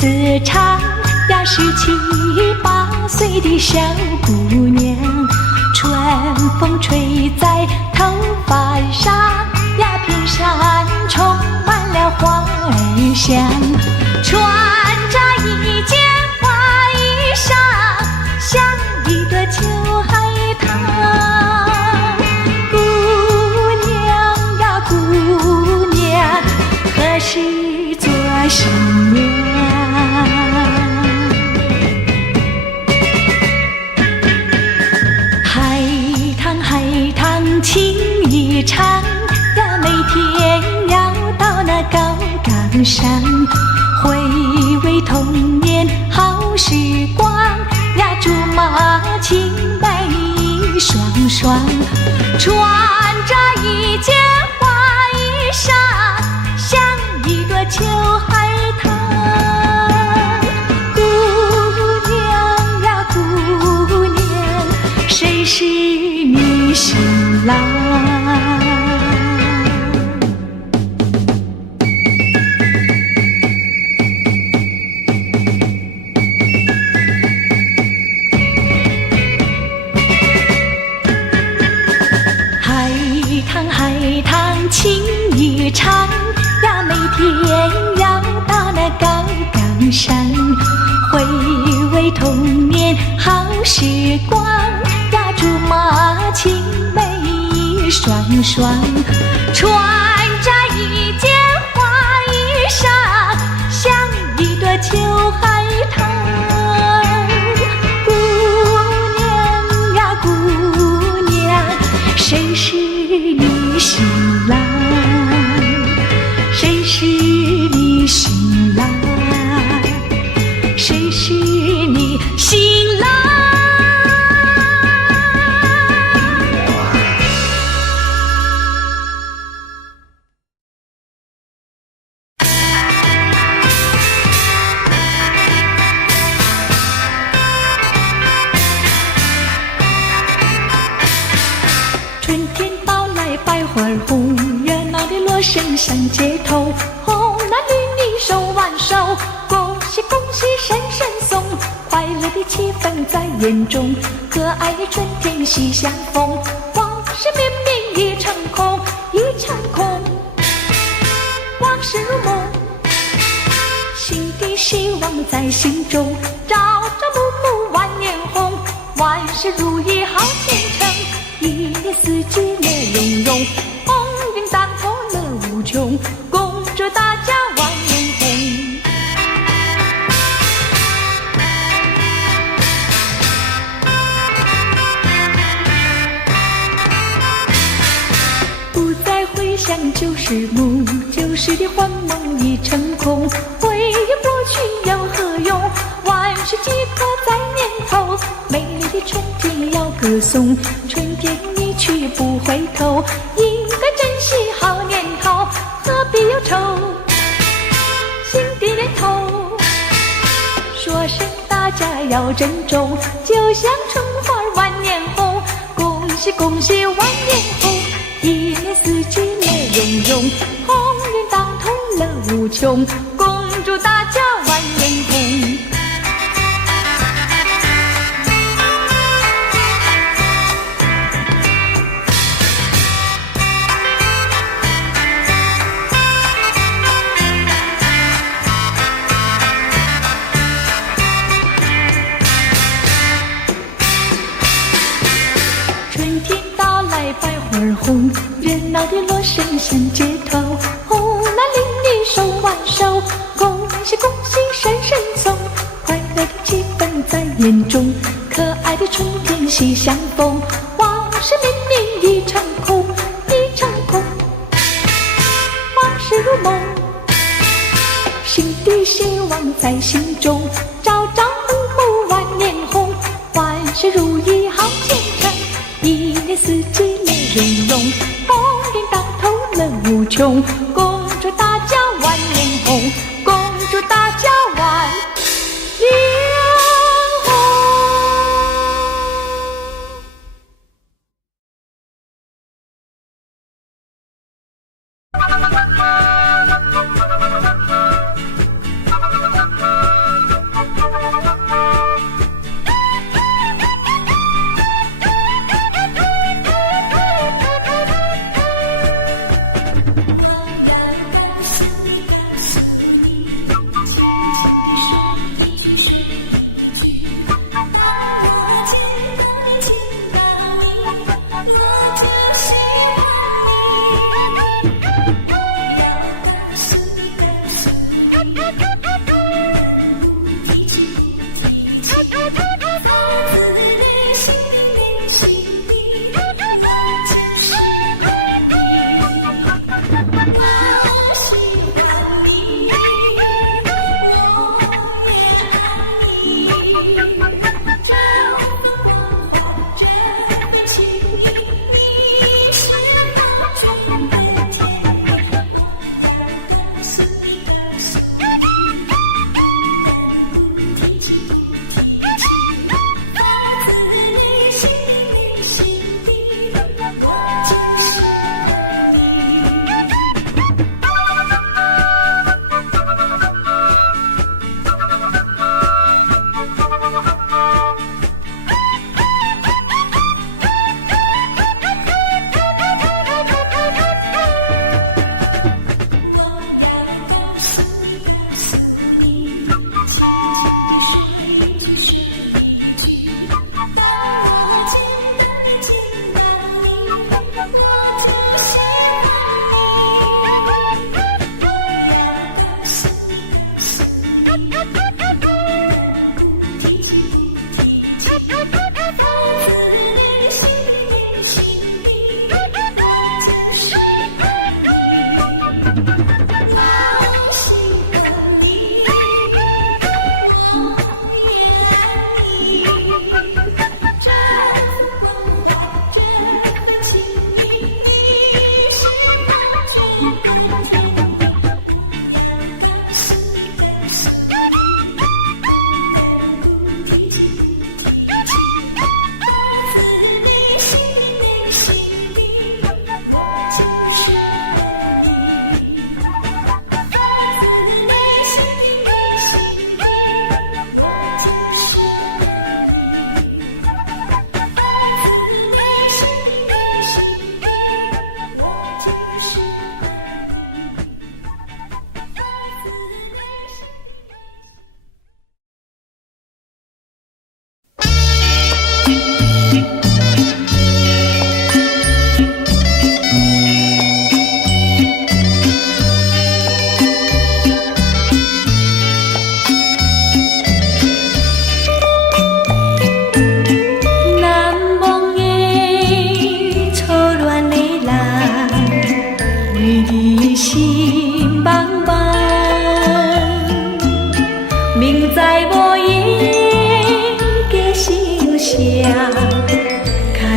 子长呀17、18岁的小姑娘，春风吹在头发上呀，片山充满了花儿香。穿着一件花衣裳，像一朵秋海棠。姑娘呀姑娘，何时做新娘？海棠情意长呀，每天要到那高岗上，回味童年好时光呀，竹马青梅一双双。穿着一件花衣裳，像一朵秋海棠。姑娘呀姑娘，谁是你新郎？海棠情意长呀，每天要到那高岗上，回味童年好时光呀，竹马青梅一双双。穿着一件花衣裳，像一朵秋海棠。姑娘呀姑娘，谁是你新郎？谁是你新郎？谁是你新郎？春天到来百花红，热闹的锣声响街头，红男绿女手挽手，恭喜恭喜声声送，快乐的气氛在眼中，可爱的春天喜相逢，往事绵绵一场空，一场空，往事如梦，新的希望在心中，朝朝暮暮万年红，万事如意好前程，一年四季乐融融，鸿运当头乐无穷，恭祝大家万年红。不再回想旧时梦，旧时的幻梦已成空，回忆过去又何用？万事即刻在念头，美丽的春天要歌颂，春天一去不回头，应该珍惜好年头，何必忧愁？新的年头，说声大家要珍重，就像春花万年红，恭喜恭喜万年红，一年四季乐融融，鸿运当头乐无穷，恭祝大家万年红。春天到来百花红，热闹的锣声响街头，红男绿女手挽手，恭喜恭喜声声送，快乐的气氛在眼中，可爱的春天喜相逢，往事绵绵一场空，一场空，往事如梦，新的希望在心中，朝朝暮暮万年红，万事如意好前程，一年四季乐融融，鸿运当头乐无穷，恭祝大家万年红，恭祝大家万年红。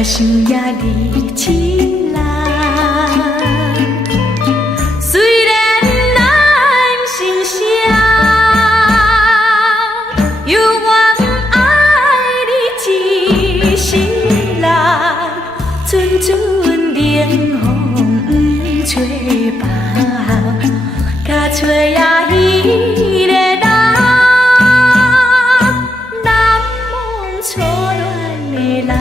想也你起来，虽然咱心声犹原爱你一世人，阵阵冷风不吹别，甲吹也彼个人，难忘初恋的人。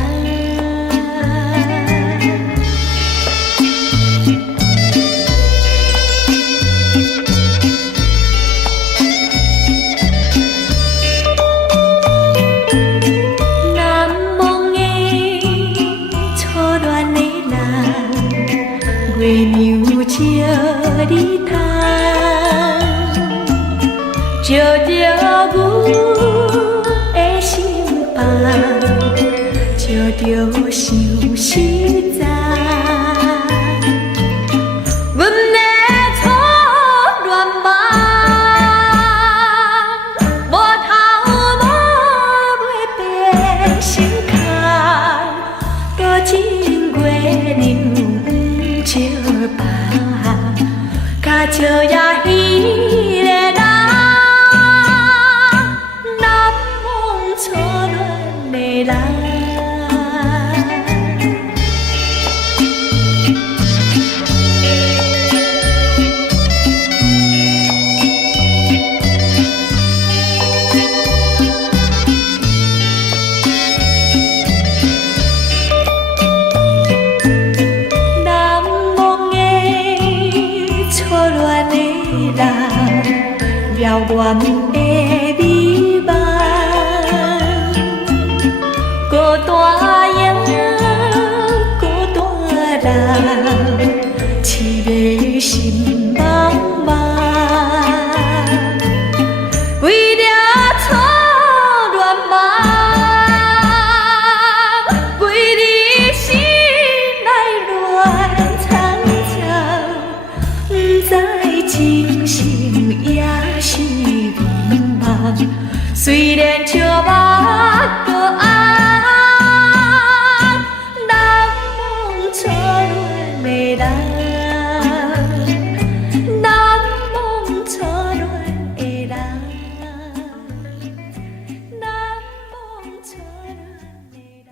月娘照你窗，照着阮的心房，照着想实在。阮的初恋梦，无头无尾变成空，多情月娘照白，甲照也彼个人，难忘初恋的人。遥远的美梦，孤单影，孤单人，凄迷心茫茫。为了初恋梦，为你心内乱苍苍，不知情深也是迷茫，虽然笑目搁红，难忘初恋的人，难忘初恋的人，难忘初恋的人。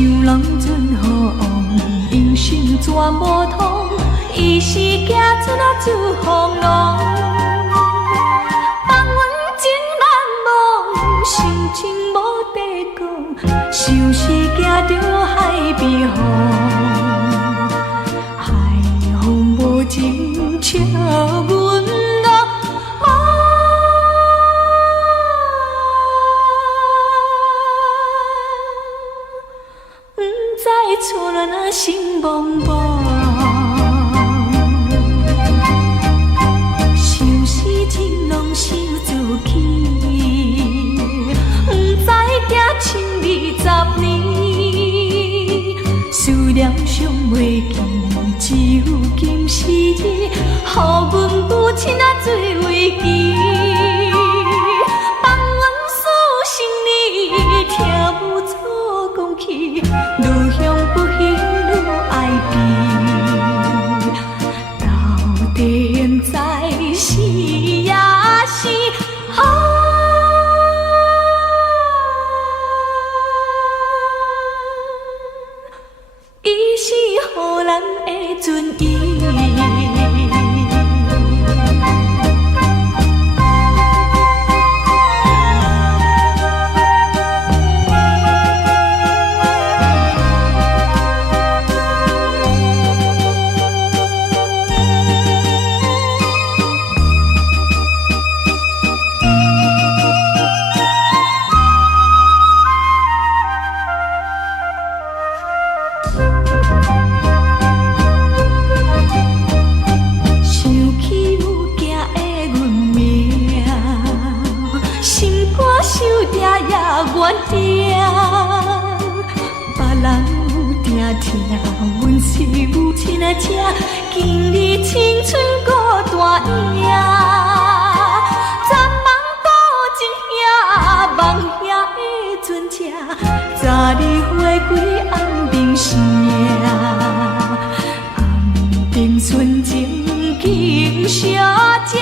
像人存好往，英雄怎无通？伊是行出那自风浪，放阮情难忘，心情无地讲，像是行着海边风，海风无情笑阮郎，不知厝内那心茫茫。想自己，不知行千20年，思念尚袂尽，只有今时，予阮母亲啊最为记。放阮思心里，听母祖讲起，愈向不幸愈爱悲。到底现在是呀？是啊，伊是予人的尊严。阮是母亲的车，今日青春过大影。暂望多情兄，望兄的船车，早日回归安平城。安平纯情景小姐。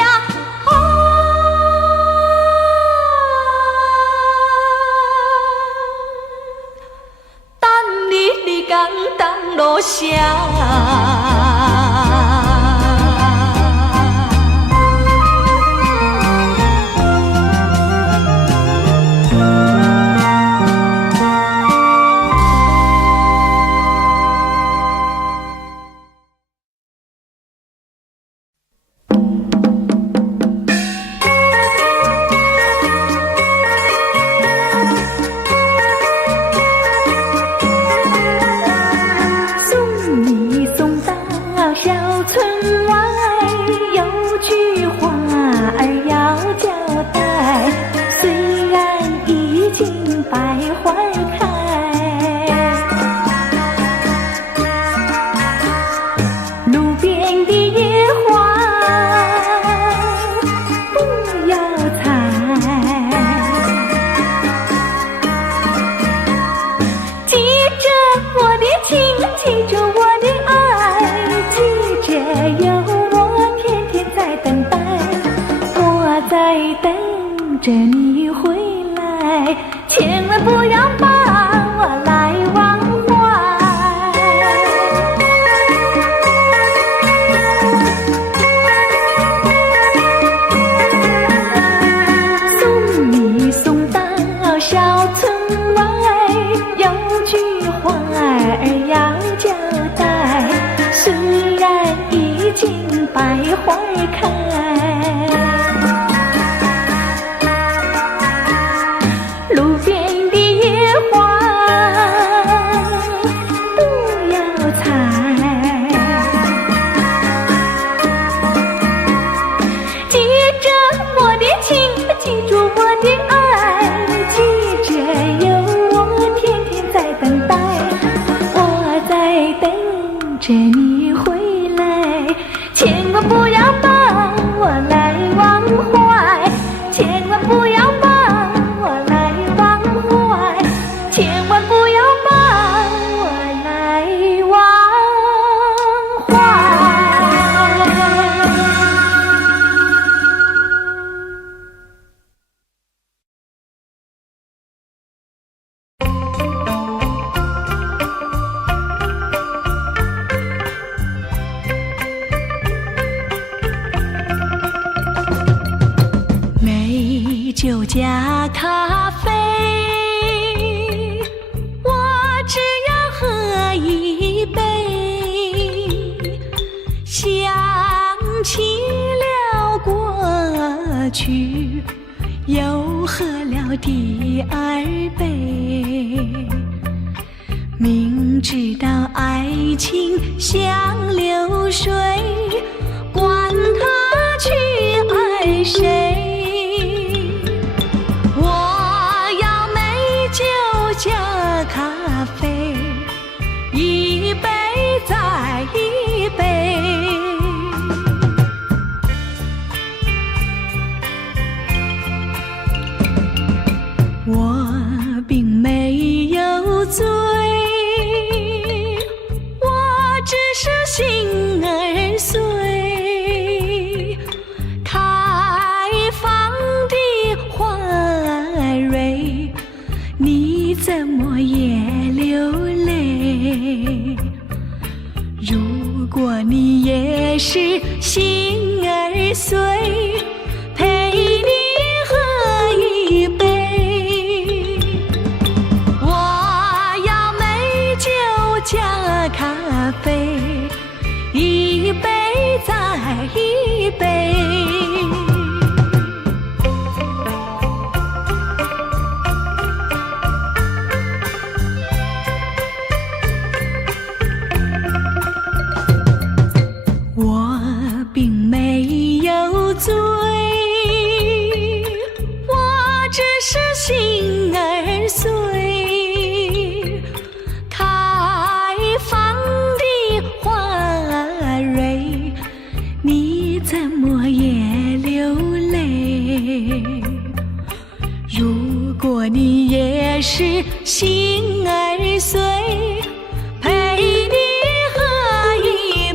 当落下。着你回来，千万不要把我来忘怀。送你送到小村外，有句话儿要交代，虽然已经百花开。着你回来，千万不要把我来忘怀，千万不要把我来忘怀，千万不要把我来忘怀。第二杯。明知道爱情像流水，管他去爱谁。我要美酒加咖啡，一杯再一杯。我并没有醉，我只是心儿碎。开放的花蕊，你怎么也流泪？如果你也是心儿碎，陪你喝一杯。加咖啡，一杯再一杯。我并没有醉，我只是心儿碎。怎么也流泪？如果你也是心儿碎，陪你喝一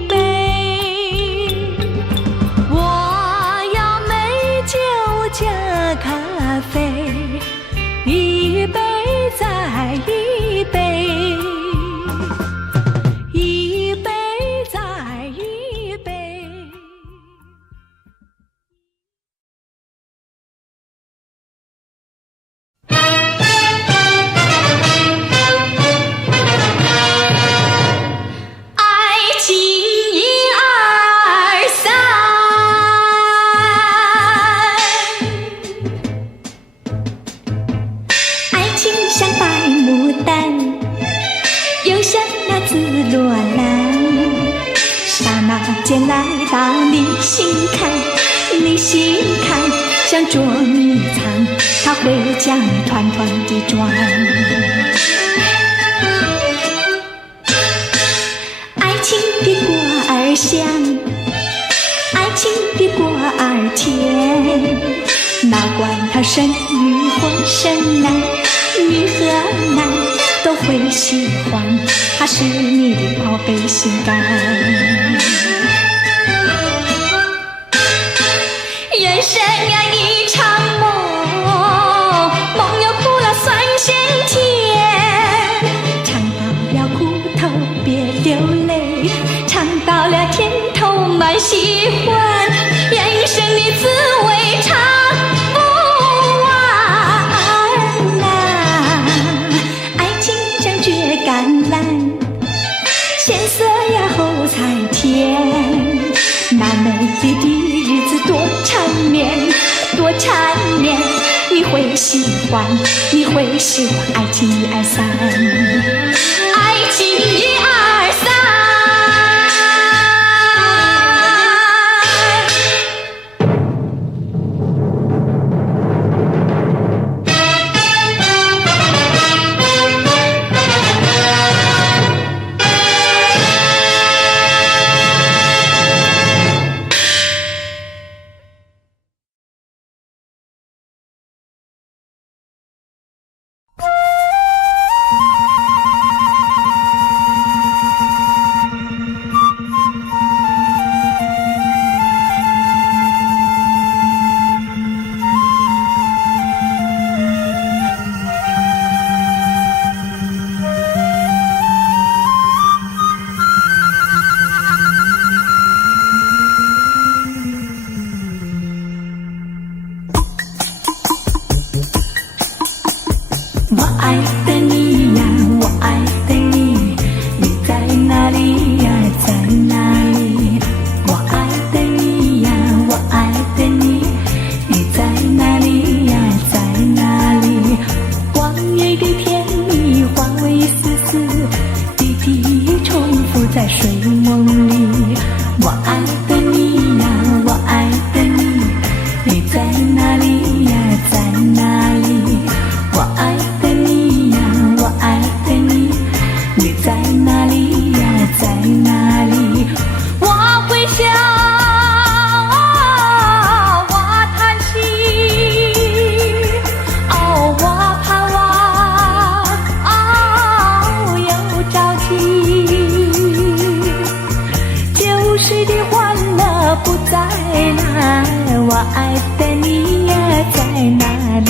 杯。我要美酒加咖啡，一杯再一杯。间来到你心坎，你心坎像捉迷藏，它会将你团团地转。爱情的果儿香，爱情的果儿甜，哪管它生女或生男，女和男都会喜欢，它是你的宝贝心肝。人生啊一场梦，梦又苦了酸咸甜，尝到了苦头别流泪，尝到了甜头满喜欢，人生的滋味尝不完啊。爱情像蕨甘蓝，鲜涩呀后才甜，那美丽的日子多缠绵，多缠绵，你会喜欢，你会喜欢爱情一二三，爱情一二三。我爱的你呀在哪里？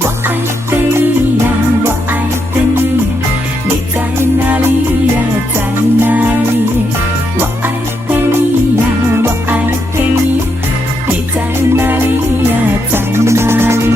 我爱的你呀，我爱的你，你在哪里呀？在哪里？我爱的你呀，我爱的你，你在哪里呀？在哪里？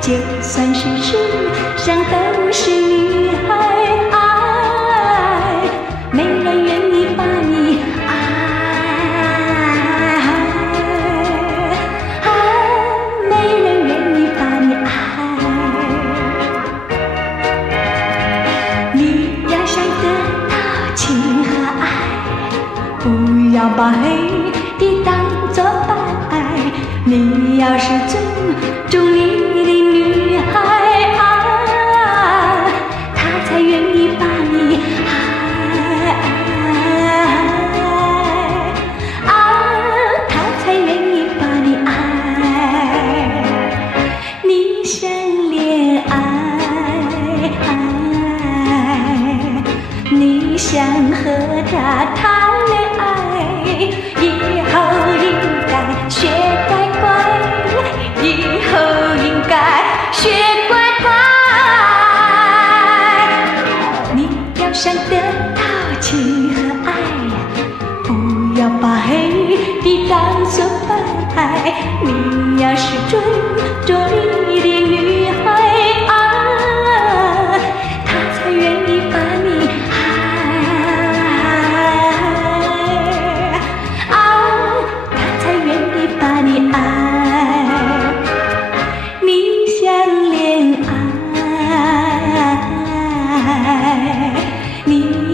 就算是世上都是女孩，爱没人愿意把你爱，没人愿意不要把黑的当作白。你要是尊重你的女孩啊，她才愿意把你爱啊，她才愿意把你爱。你想恋爱，你想和她谈恋爱，以后应该学乖乖，以后应该学乖乖。你要想得到情和爱，不要把黑的当作白。你要是尊重你的女孩啊，她才愿意把你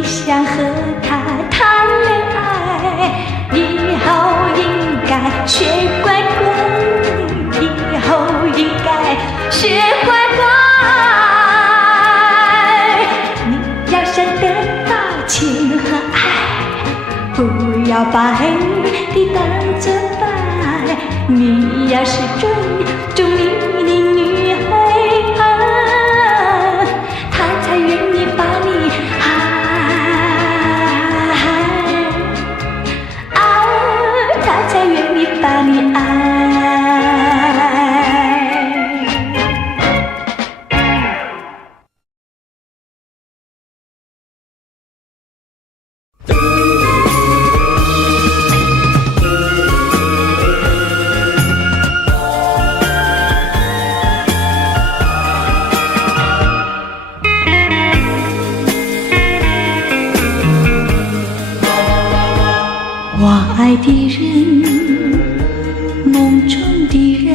想和他谈恋爱，以后应该学乖乖，以后应该学乖乖。你要想得到情和爱，不要把黑的当作白。你要是尊重你的女孩啊，她才愿意把你才愿意把你爱。我爱的人，梦中的人，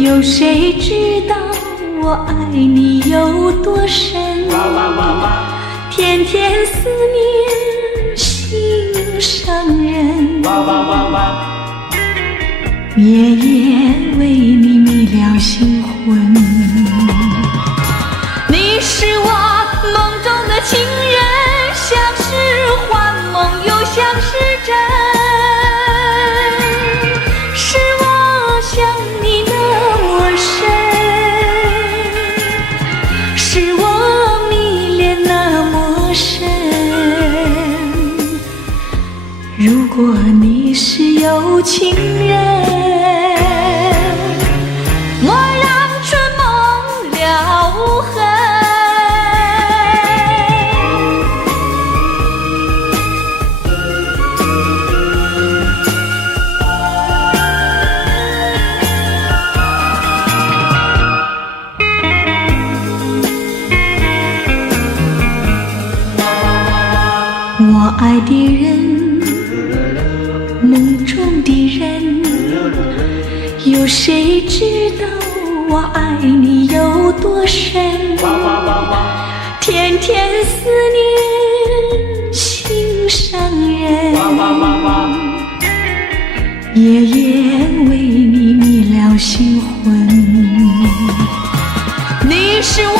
有谁知道我爱你有多深？天天思念心上人，夜夜为你迷了心魂。你是我梦中的情人，像是幻梦又像是真，是我想你那么深，是我迷恋那么深。如果你是有情人，我让春梦了无痕。我爱的人，梦中的人，有谁知道我爱你有多深？天天思念心上人，夜夜为你迷了心魂。你是我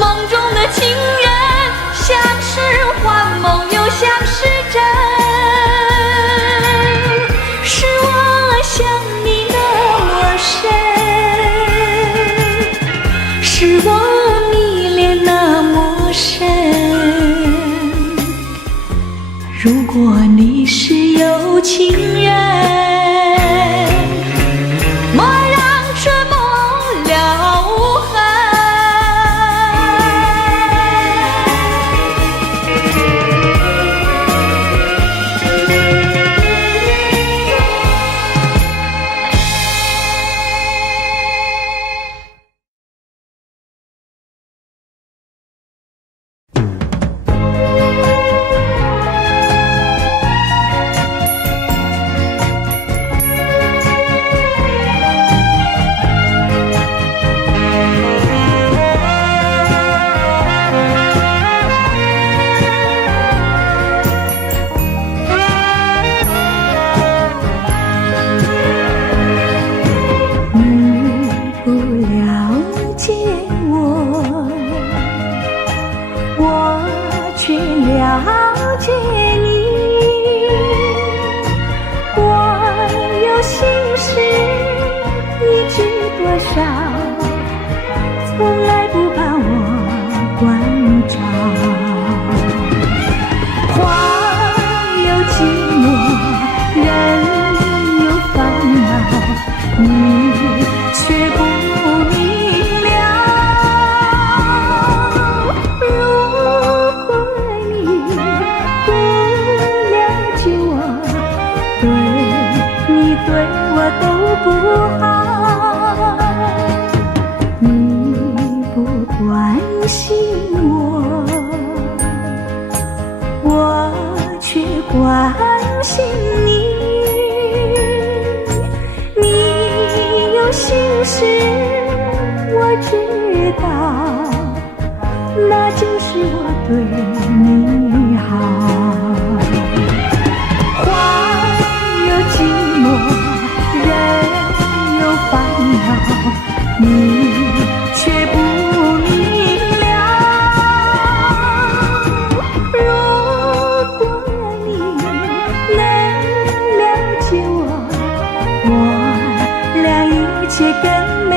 梦中的情人，像是幻梦又像是真，是我想你那么深，是我迷恋那么深。如果你是有情人，莫让春梦了无痕。见你，我有心事一直多少，从来不把我关照。花有寂寞，人有烦恼，你却不明了。如果你不了解我，对你对我都不好，你不关心我，我却关心你。你有心事我知道，那就是我对你好。花有寂寞，人有烦恼，你却不明了。如果你能了解我，我俩一切更美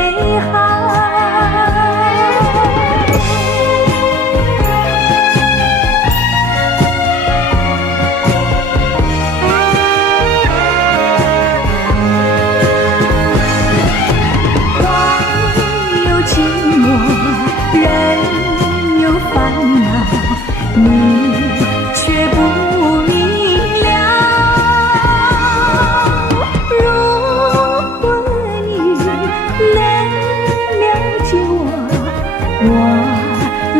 好。你却不明了。如果你能了解我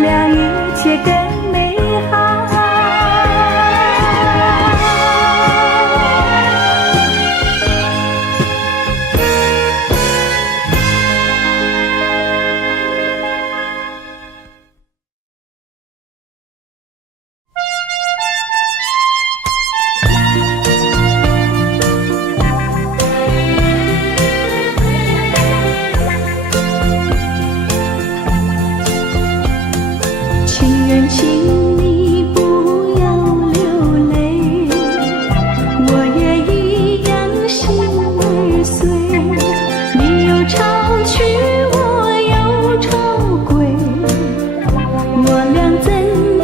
俩一切更美好。请你不要流泪，我也一样心儿碎。你有潮去，我有潮归，我俩怎能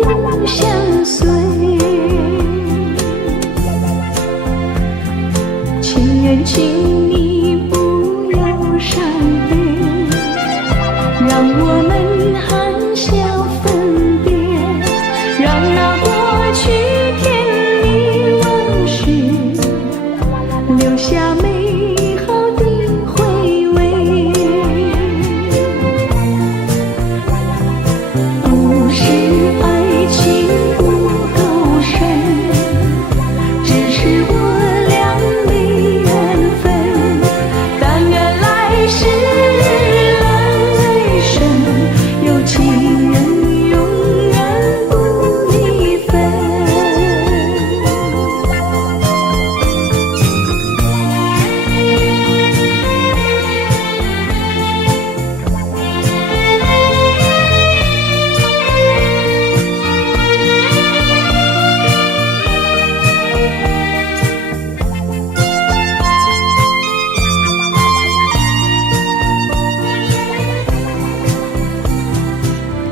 永相随？情人，请你不要伤悲，让我们含笑分别，让那过去甜蜜往事留下美好的回味。不是爱情不够深，只是我俩没缘分，但愿来世来生有情人永远不离分。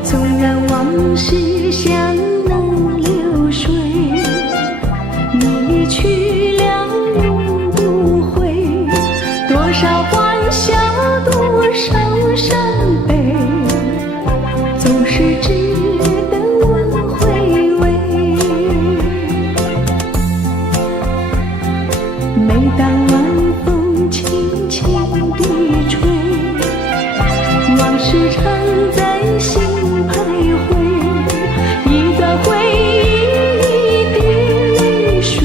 纵然往事像那流水，你去了永不回，多少欢笑多少伤悲，总是值得我回味。每当晚风轻轻地吹，往事常在心徘徊，一段回忆，一滴泪水，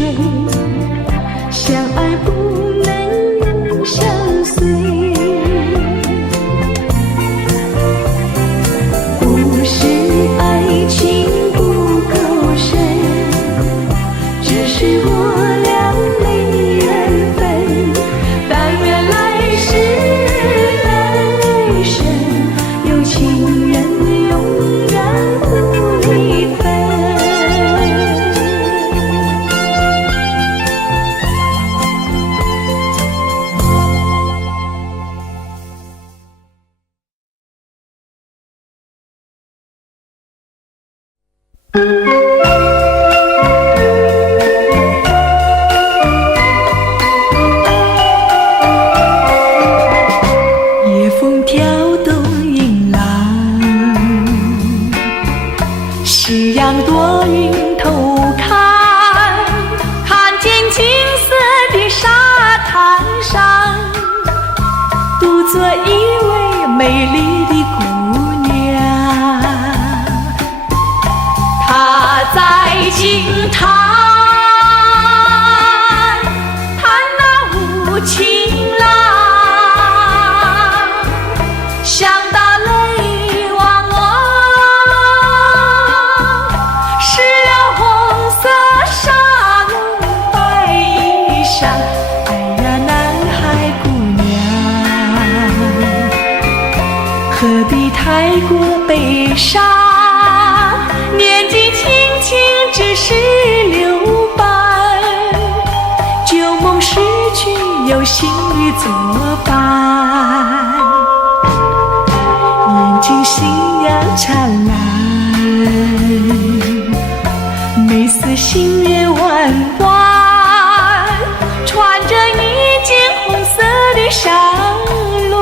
夜风挑动银浪，夕阳躲云头看，看见金色的沙滩上，独坐一位美丽的姑娘。她在轻弹，弹那无情郎，想到泪汪汪，湿了红色纱笼白衣裳。哎呀，男孩姑娘，何必太过悲伤？年纪轻轻只是留伴，旧梦逝去有新侣作伴。眼睛星阳灿烂，眉似心愿弯弯，穿着一件红色的纱笼，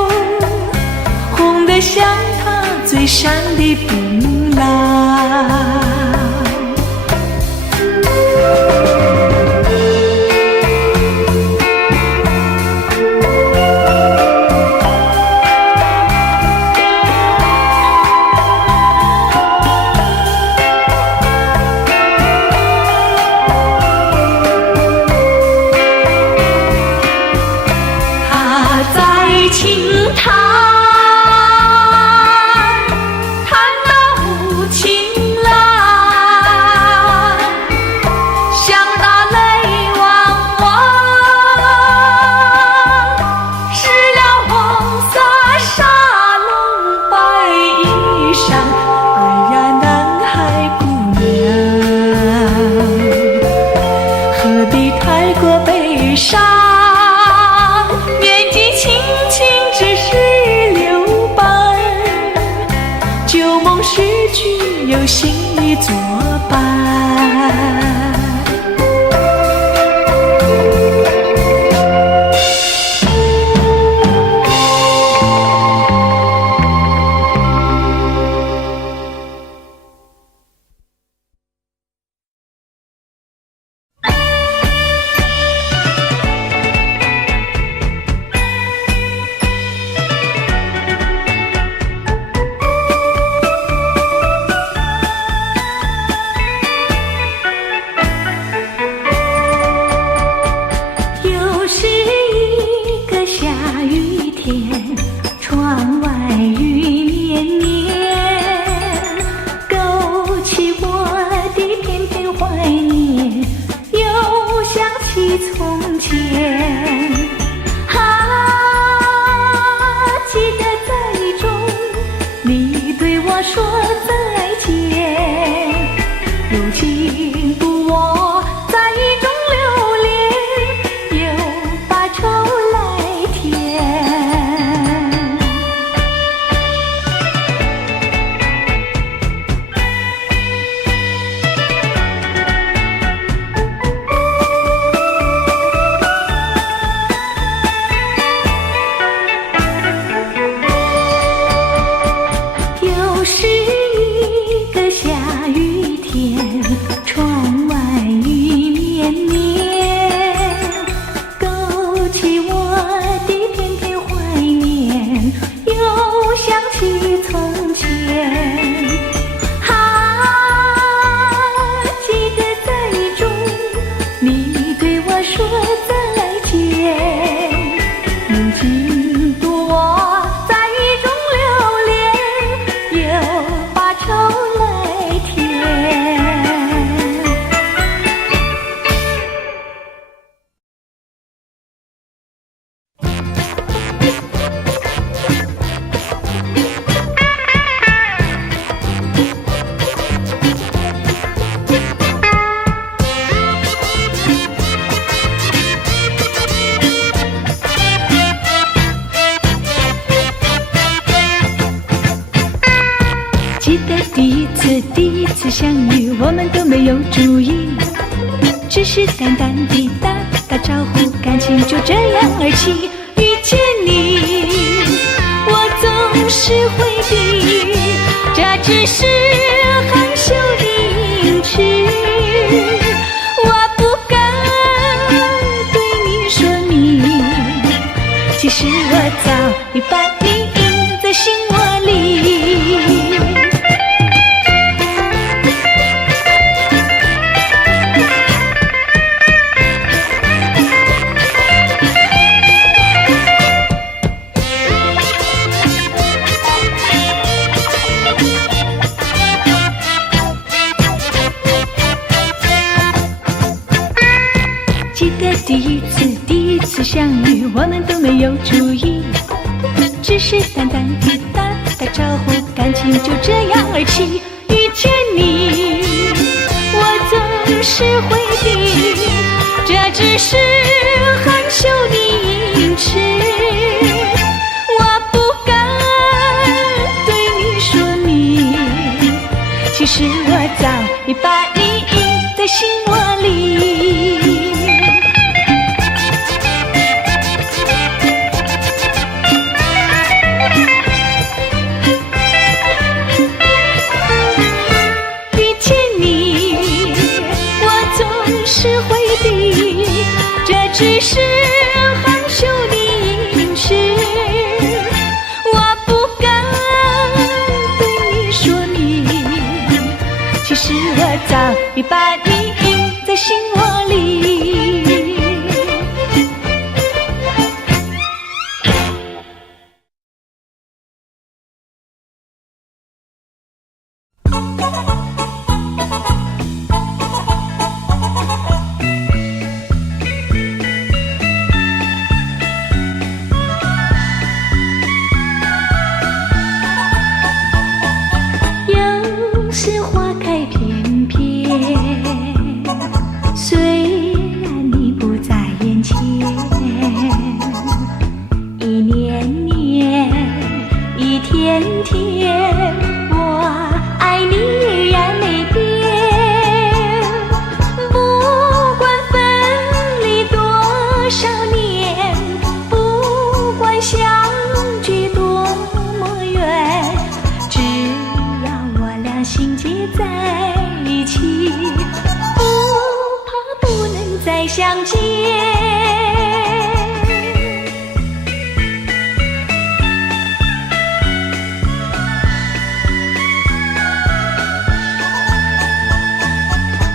红得像她嘴上的槟榔。轻弹，弹那无情郎，想到泪汪汪，湿了红色纱笼白衣裳。哎呀，男孩姑娘，何必太过悲伤？只是留伴，旧梦逝去有新侣作伴。窗外雨绵绵，勾起我的片片怀念，又想起从前。记得在雨中你对我说再见，如今不我在雨中流连，又把愁来添。又是一个下雨天，窗外雨只是淡淡的打打招呼，感情就这样而起。遇见你，我总是回避，这只是害羞的矜持，我不敢对你说明，其实我早已把你印在心窝里。第一次相遇，我们都没有注意，只是淡淡的打打招呼，感情就这样而起。遇见你，我总是回避，这只是害羞的矜持，我不敢对你说明，其实我早已把你印在心窝里。只是害羞的矜持，我不敢对你说明，其实我早已把你印在心窝里。相见，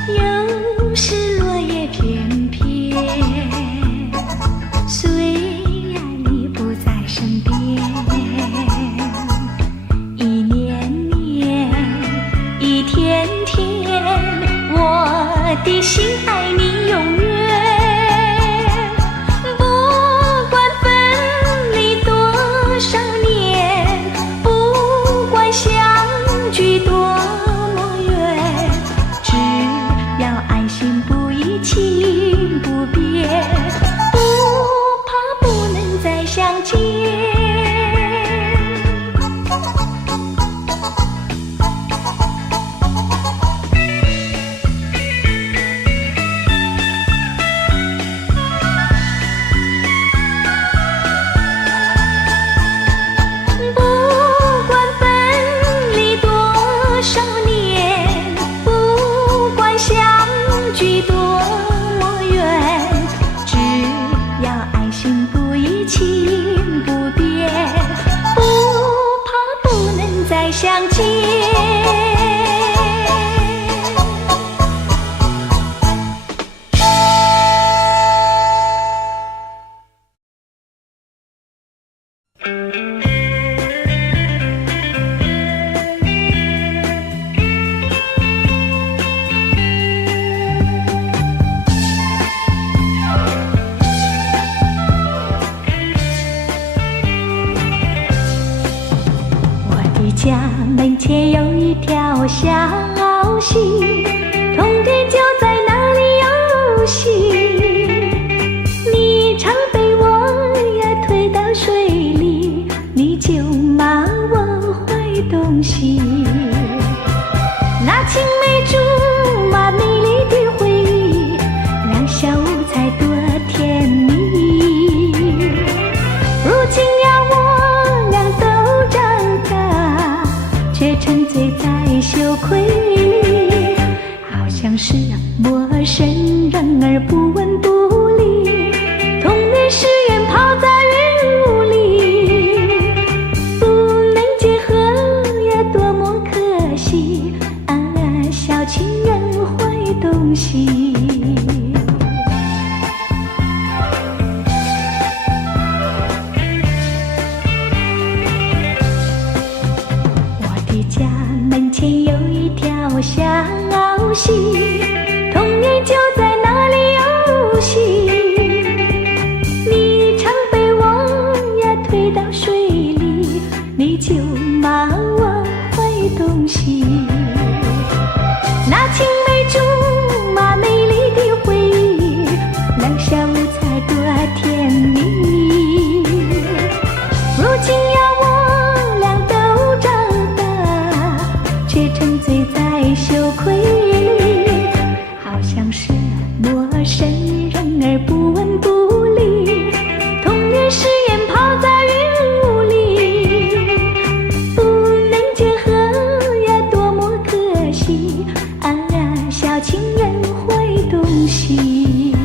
有时落叶翩翩，虽然你不在身边，一年年，一天天，我的心爱你永远。情不变，不怕不能再相见。不管分离多少年，不管相聚多相见。家门前有一条小溪，童年就在那里游戏。你常被我呀推到水里，你就骂我坏东西。那青梅竹马美丽的回忆，生人儿不闻不理，童年誓言抛在云雾里，不能结合呀，多么可惜啊！小情人坏东西。我的家门前有一条小溪，童年就在那里游戏。你常被我呀推到水里，你就骂我坏东西。那青梅竹马美丽的回忆，两小无猜多甜蜜。如今呀我俩都长大，却沉醉在羞愧里，好像是陌生人儿不闻不理，童年誓言抛在云雾里，不能结合呀，多么可惜啊！小情人坏东西。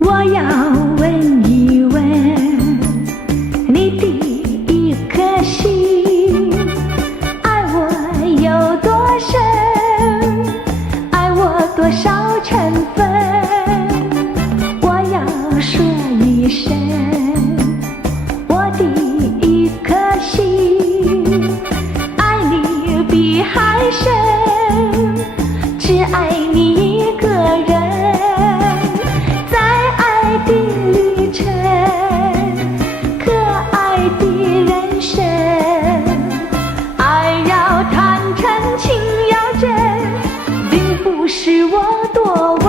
我要问一问你的一颗心，爱我有多深，爱我多少成分？我要说一声，我的一颗心，爱你比海深，只爱你一个人。的旅程，可爱的人生，爱要坦诚，情要真，并不是我多问。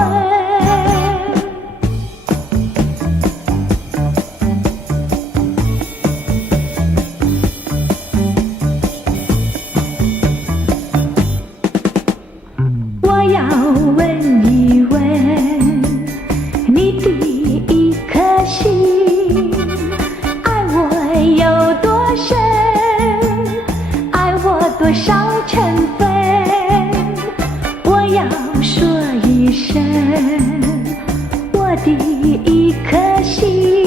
我要问一问你的一颗心，爱我有多深，爱我多少成分？我要说一声，我的一颗心。